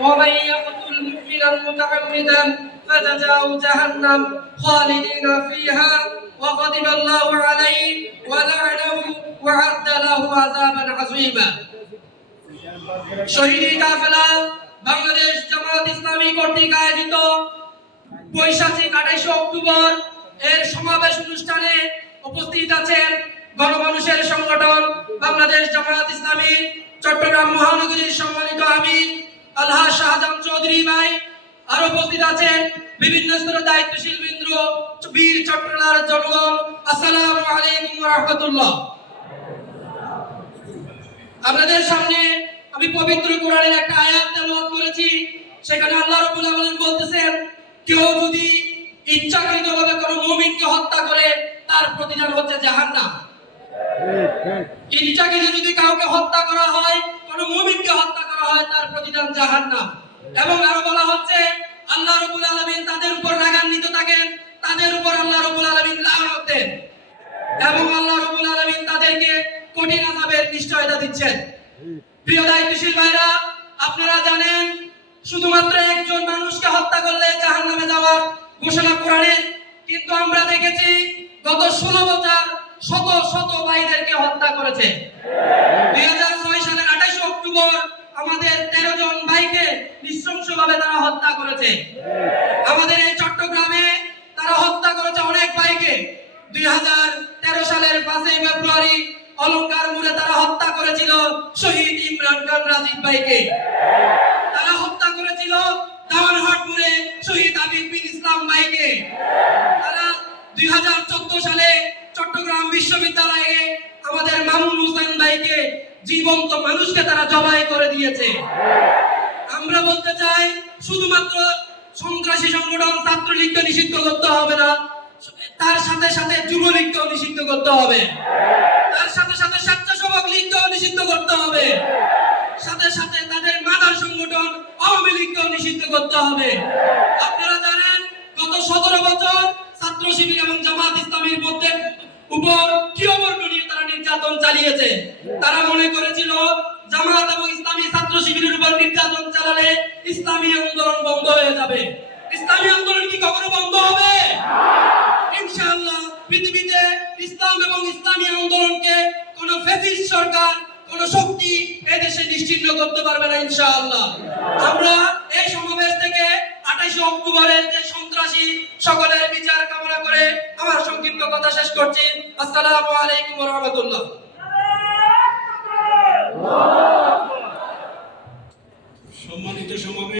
ومن يقتل مؤمنا متعمدا فجزاؤه جهنم خالدين فيها وغضب الله عليه ولعنه وأعد له عذابا عظيما শহীদ কাফেলা বাংলাদেশ জামাত ইসলামী কর্তৃক আয়োজিত বৈশাখী 28 অক্টোবর এর সমাবেশ অনুষ্ঠানে উপস্থিত আছেন গণমানুষের সংগঠন বাংলাদেশ জামাত ইসলামী চট্টগ্রাম মহানগরীর সম্মানিত আমির আলহাজ শাহজাহান চৌধুরী ভাই, আর উপস্থিত আছেন বিভিন্ন স্তরের দায়িত্বশীল বৃন্দ, বীর চট্টগ্রামের জনগণ। আসসালামু আলাইকুম ওয়া রাহমাতুল্লাহ। আপনাদের সামনে আমি পবিত্র কোরআনের একটা আয়াত তেলাওয়াত করেছি। সেখানে আল্লাহ রাব্বুল আলামিন বলতেছেন, কেউ যদি ইচ্ছাকৃতভাবে কোনো মুমিনকে হত্যা করে তার প্রতিদান হচ্ছে জাহান্নাম। ইচ্ছাকৃত যদি কাউকে হত্যা করা হয়, কোনো মুমিনকে হত্যা করা হয়, তার প্রতিদান জাহান্নাম। এবং আরো বলা হচ্ছে আল্লাহ রাব্বুল আলামিন তাদের উপর রাগান্বিত থাকেন, তাদের উপর আল্লাহ রাব্বুল আলামিন লানত দেন এবং আল্লাহ রাব্বুল আলামিন তাদেরকে কঠিন আযাবের নিশ্চয়তা দিচ্ছেন। প্রিয় দায়িত্বশীল ভাইরা, আপনারা জানেন শুধুমাত্র একজন মানুষকে হত্যা করলে জাহান্নামে যাওয়ার ঘোষণা কোরআনে, কিন্তু আমরা দেখেছি গত 16 বছর শত শত ভাইদেরকে হত্যা করেছে। 2006 সালের 28 অক্টোবর আমাদের 13 জন ভাইকে নৃশংসভাবে তারা হত্যা করেছে। আমাদের এই চট্টগ্রামে তারা হত্যা করেছে অনেক ভাইকে। 2013 সালের 5 ফেব্রুয়ারি অলংকার মোড়ে তারা হত্যা করেছিল শহীদ ইমরান খান রাজীব ভাইকে। তারা হত্যা করেছিল দাওয়ানহাট মোড়ে শহীদ আবিদ বিন ইসলাম ভাইকে। তারা 2014 সালে চট্টগ্রাম বিশ্ববিদ্যালয়ে আমাদের মামুন হোসেন ভাইকে, জীবন্ত মানুষকে তারা জবাই করে দিয়েছে। আমরা বলতে চাই শুধুমাত্র সন্ত্রাসী সংগঠন ছাত্রলীগকে নিষিদ্ধ করতে হবে না, তার সাথে সাথে যুবলীগকেও নিষিদ্ধ করতে হবে, তার সাথে সাথে স্বেচ্ছাসেবক লীগকেও নিষিদ্ধ করতে হবে, সাথে সাথে তাদের মাদার সংগঠন আওয়ামী লীগকেও নিষিদ্ধ করতে হবে। আপনারা জানেন গত 17 বছর ছাত্র শিবির এবং জামাত ইসলামীর মধ্যে উপর কি অবর্ণনীয় তারা নির্যাতন চালিয়েছে। তারা মনে করেছিল জামাত এবং ইসলামী ছাত্র শিবিরের উপর নির্যাতন চালালে ইসলামী আন্দোলন বন্ধ হয়ে যাবে। ইসলামী আন্দোলন কি কখনো বন্ধ হবে? ইনশাআল্লাহ পৃথিবীতে ইসলাম এবং ইসলামী আন্দোলনকে কোন ফ্যাসিস্ট সরকার, কোন শক্তি এই দেশে নিশ্চিহ্ন করতে পারবে না ইনশাআল্লাহ। আমরা এই সমাবেশ থেকে 28 অক্টোবরের যে সন্ত্রাসী সকলের বিচার কামনা করে আমার সংক্ষিপ্ত কথা শেষ করছি। আসসালামু আলাইকুম ওয়া রাহমাতুল্লাহ। সম্মানিত সমাবেশ।